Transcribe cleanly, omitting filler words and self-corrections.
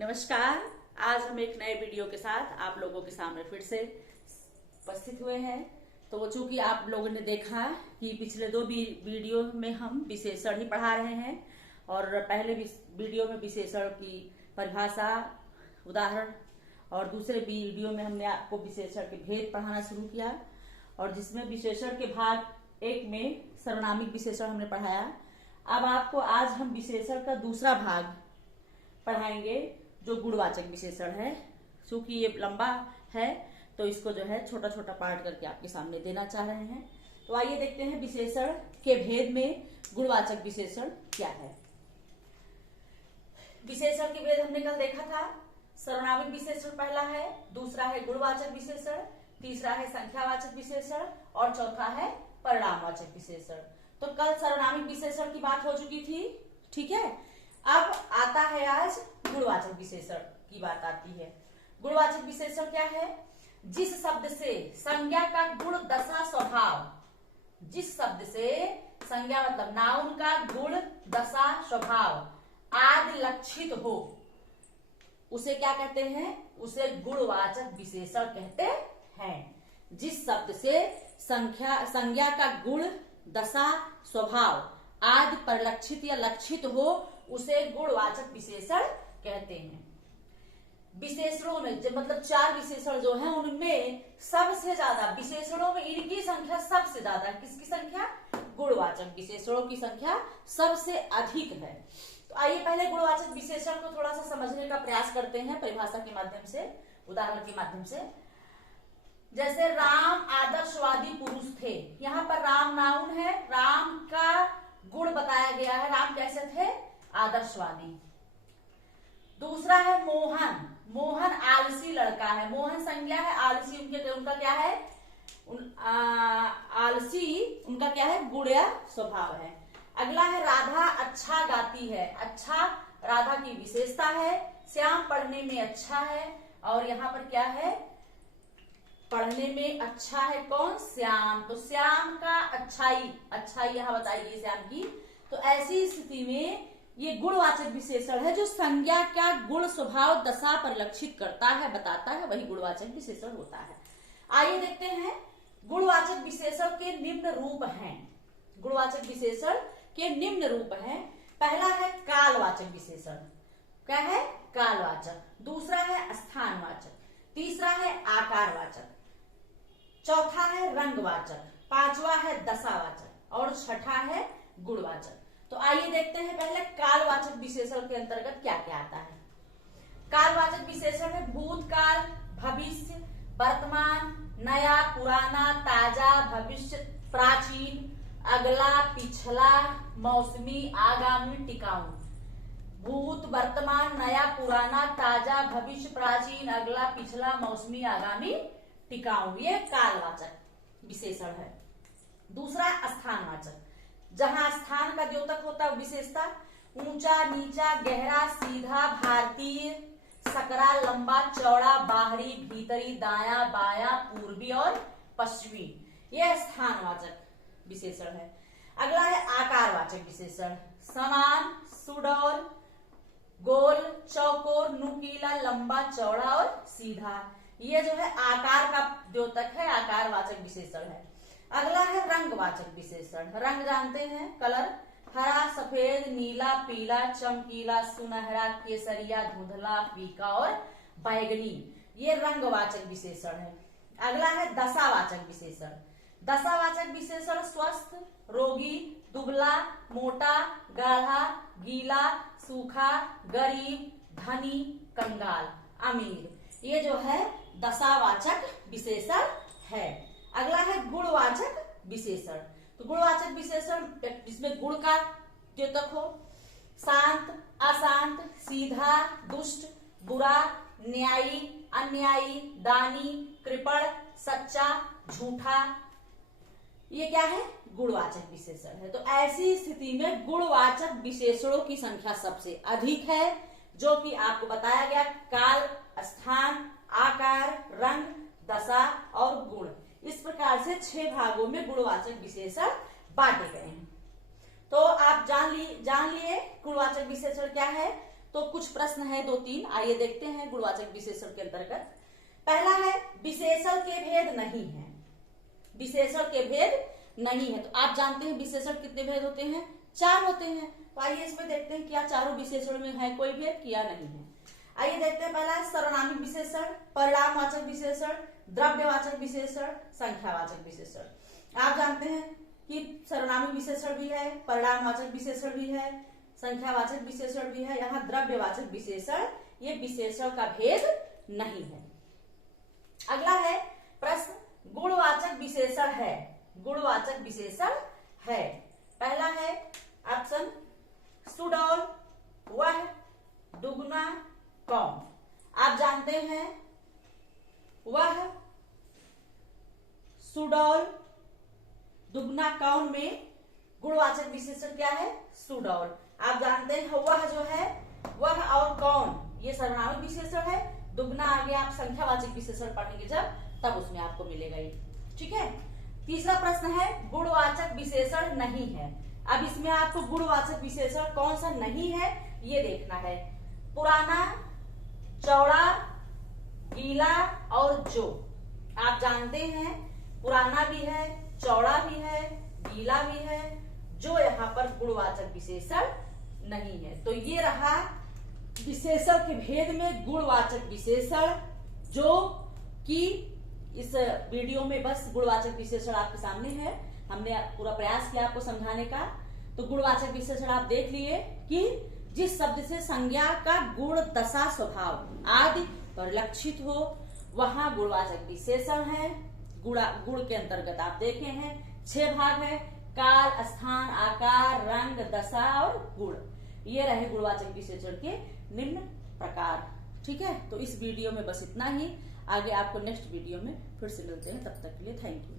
नमस्कार। आज हम एक नए वीडियो के साथ आप लोगों के सामने फिर से उपस्थित हुए हैं। तो चूंकि आप लोगों ने देखा कि पिछले दो वीडियो में हम विशेषण ही पढ़ा रहे हैं और पहले वीडियो में विशेषण की परिभाषा, उदाहरण और दूसरे वीडियो में हमने आपको विशेषण के भेद पढ़ाना शुरू किया और जिसमें विशेषण के भाग एक में सर्वनामिक विशेषण हमने पढ़ाया। अब आपको आज हम विशेषण का दूसरा भाग पढ़ाएंगे जो गुणवाचक विशेषण है। क्योंकि ये लंबा है तो इसको जो है छोटा छोटा पार्ट करके आपके सामने देना चाह रहे हैं। तो आइए देखते हैं विशेषण के भेद में गुणवाचक विशेषण क्या है। विशेषण के भेद हमने कल देखा था। सर्वनामिक विशेषण पहला है, दूसरा है गुणवाचक विशेषण, तीसरा है संख्यावाचक विशेषण और चौथा है परिणामवाचक विशेषण। तो कल सर्वनामिक विशेषण की बात हो चुकी थी, ठीक है। अब आता है आज गुणवाचक विशेषण की बात आती है। गुणवाचक विशेषण क्या है? जिस शब्द से संज्ञा का गुण, दशा, स्वभाव, जिस शब्द से संज्ञा मतलब नाउन का गुण, दशा, स्वभाव आदि लक्षित हो उसे क्या कहते हैं? उसे गुणवाचक विशेषण कहते हैं। जिस शब्द से संज्ञा का गुण, दशा, स्वभाव आदि परिलक्षित या लक्षित हो उसे गुणवाचक विशेषण कहते हैं। विशेषणों में मतलब चार विशेषण जो हैं उनमें सबसे ज्यादा विशेषणों में इनकी संख्या सबसे ज्यादा, किसकी संख्या? गुणवाचक विशेषणों की संख्या सबसे अधिक है। तो आइए पहले गुणवाचक विशेषण को थोड़ा सा समझने का प्रयास करते हैं परिभाषा के माध्यम से, उदाहरण के माध्यम से। जैसे राम आदर्शवादी पुरुष थे, यहाँ पर राम नाउन है, राम का गुण बताया गया है, राम कैसे थे? आदर्शवादी। दूसरा है मोहन, मोहन आलसी लड़का है, मोहन संज्ञा है, आलसी उनका क्या है? आलसी उनका क्या है? गुण या स्वभाव है। अगला है राधा अच्छा गाती है, अच्छा राधा की विशेषता है। श्याम पढ़ने में अच्छा है और यहाँ पर क्या है? पढ़ने में अच्छा है कौन? श्याम। तो श्याम का अच्छाई यहाँ बताई गई श्याम की। तो ऐसी स्थिति में ये गुणवाचक विशेषण है जो संज्ञा का गुण, स्वभाव, दशा परिलक्षित करता है, बताता है, वही गुणवाचक विशेषण होता है। आइए देखते हैं गुणवाचक विशेषण के निम्न रूप हैं। गुणवाचक विशेषण के निम्न रूप हैं। पहला है कालवाचक विशेषण। क्या है? कालवाचक। दूसरा है स्थानवाचक, तीसरा है आकारवाचक, चौथा है रंगवाचक, पांचवा है दशावाचक और छठा है गुणवाचक। तो आइए देखते हैं पहले कालवाचक विशेषण के अंतर्गत क्या क्या आता है। कालवाचक विशेषण है भूतकाल, भविष्य, वर्तमान, नया, पुराना, ताजा, भविष्य, प्राचीन, अगला, पिछला, मौसमी, आगामी, टिकाऊ। भूत, वर्तमान, नया, पुराना, ताजा, भविष्य, प्राचीन, अगला, पिछला, मौसमी, आगामी, टिकाऊ, ये कालवाचक विशेषण है। दूसरा स्थानवाचक, जहां स्थान का द्योतक होता है विशेषता, ऊंचा, नीचा, गहरा, सीधा, भारतीय, सकरा, लंबा, चौड़ा, बाहरी, भीतरी, दाया, बाया, पूर्वी और पश्चिमी, यह स्थानवाचक विशेषण है। अगला है आकारवाचक विशेषण, समान, सुडौल, गोल, चौकोर, नुकीला, लंबा, चौड़ा और सीधा, ये जो है आकार का द्योतक है, आकारवाचक विशेषण है। अगला है रंगवाचक विशेषण, रंग जानते हैं, कलर, हरा, सफेद, नीला, पीला, चमकीला, सुनहरा, केसरिया, धुंधला, फीका और बैगनी, ये रंगवाचक विशेषण है। अगला है दशावाचक विशेषण। दशावाचक विशेषण स्वस्थ, रोगी, दुबला, मोटा, गाढ़ा, गीला, सूखा, गरीब, धनी, कंगाल, अमीर, ये जो है दशावाचक विशेषण है। अगला है गुणवाचक विशेषण। तो गुणवाचक विशेषण जिसमें गुण का द्योतक हो, शांत, अशांत, सीधा, दुष्ट, बुरा, न्यायी, अन्यायी, दानी, कृपण, सच्चा, झूठा, ये क्या है? गुणवाचक विशेषण है। तो ऐसी स्थिति में गुणवाचक विशेषणों की संख्या सबसे अधिक है, जो कि आपको बताया गया काल, स्थान, आकार, रंग, दशा और गुण, इस प्रकार से 6 भागों में गुणवाचक विशेषण बांटे गए हैं। तो आप जान लिए गुणवाचक विशेषण क्या है। तो कुछ प्रश्न है 2-3, आइए देखते हैं गुणवाचक विशेषण के अंतर्गत। पहला है विशेषण के भेद नहीं है। विशेषण के भेद नहीं है, तो आप जानते हैं विशेषण कितने भेद होते हैं? 4 होते हैं। तो आइए इसमें देखते हैं क्या चारों विशेषण में है कोई भेद, किया नहीं है। आइए देखते हैं, पहला है सर्वनामिक विशेषण, परिणामवाचक विशेषण, द्रव्यवाचक विशेषण, संख्यावाचक विशेषण। आप जानते हैं कि सर्वनामिक विशेषण भी है, परिणामवाचक विशेषण भी है, संख्यावाचक विशेषण भी है, यहाँ द्रव्यवाचक विशेषण, ये विशेषण का भेद नहीं है। अगला है प्रश्न, गुणवाचक विशेषण है। गुणवाचक विशेषण है, पहला है ऑप्शन सुडौल, वह, दुगना, कौन। आप जानते हैं वह, सुडौल, दुगना, कौन में गुणवाचक विशेषण क्या है? सुडौल। आप जानते हैं वह जो है, वह और कौन ये सर्वनामिक विशेषण है, दुगना आगे आप संख्यावाचक विशेषण पढ़ेंगे जब, तब उसमें आपको मिलेगा ये। ठीक है। तीसरा प्रश्न है गुणवाचक विशेषण नहीं है। अब इसमें आपको गुणवाचक विशेषण कौन सा नहीं है ये देखना है। पुराना, चौड़ा, गीला और जो। आप जानते हैं पुराना भी है, चौड़ा भी है, गीला भी है, जो यहाँ पर गुणवाचक विशेषण नहीं है। तो ये रहा विशेषण के भेद में गुणवाचक विशेषण, जो कि इस वीडियो में बस गुणवाचक विशेषण आपके सामने है। हमने पूरा प्रयास किया आपको समझाने का। तो गुणवाचक विशेषण आप देख लिए कि जिस शब्द से संज्ञा का गुण, दशा, स्वभाव आदि परिलक्षित हो वहां गुणवाचक विशेषण है। गुण के अंतर्गत आप देखे हैं 6 भाग है, काल, स्थान, आकार, रंग, दशा और गुण। ये रहे गुणवाचक विशेषण के निम्न प्रकार। ठीक है, तो इस वीडियो में बस इतना ही। आगे आपको नेक्स्ट वीडियो में फिर से मिलते हैं, तब तक के लिए थैंक यू।